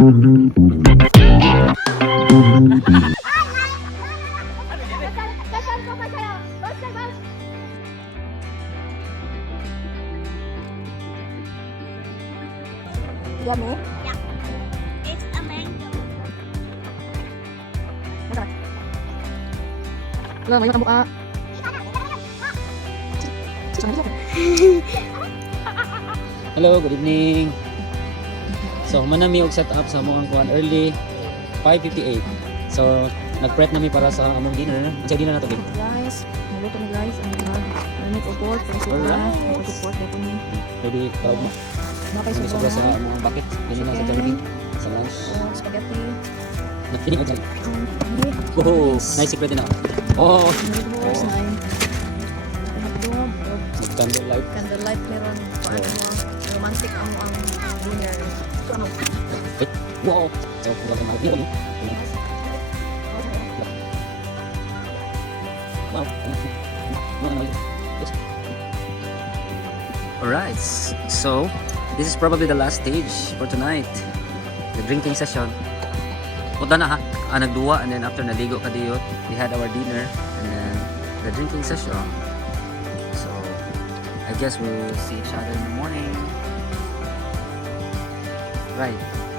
Yummy? Yeah. It's a mango. Wala, may ang buka. Hello, good evening. So, manami og set up sa among kuan early 5:58. So, nag-prep nami para sa among dinner. Sa dinner na to, babe. Guys, naluto ni guys. Ang nag ko pork. Kasi Alright. ko pork. Dito ni. Ready tawag mo. Nakay May sobra sa sa among bucket. Dili na sa Jollibee. Sa lunch. spaghetti. Nagpinig ko dyan. Hindi. Oh, nice secret din ako. Oh, Noodles na yun. Hotdog. candlelight. Candlelight meron. Paano mo? Romantic ang dinner. Wow. So, wala ka mag-iwan. Wow. Alright, so this is probably the last stage for tonight. The drinking session. Punta na ha. Nagduwa and then after naligo ka diyo, we had our dinner and then the drinking session. So, I guess we'll see each other in the morning. Right.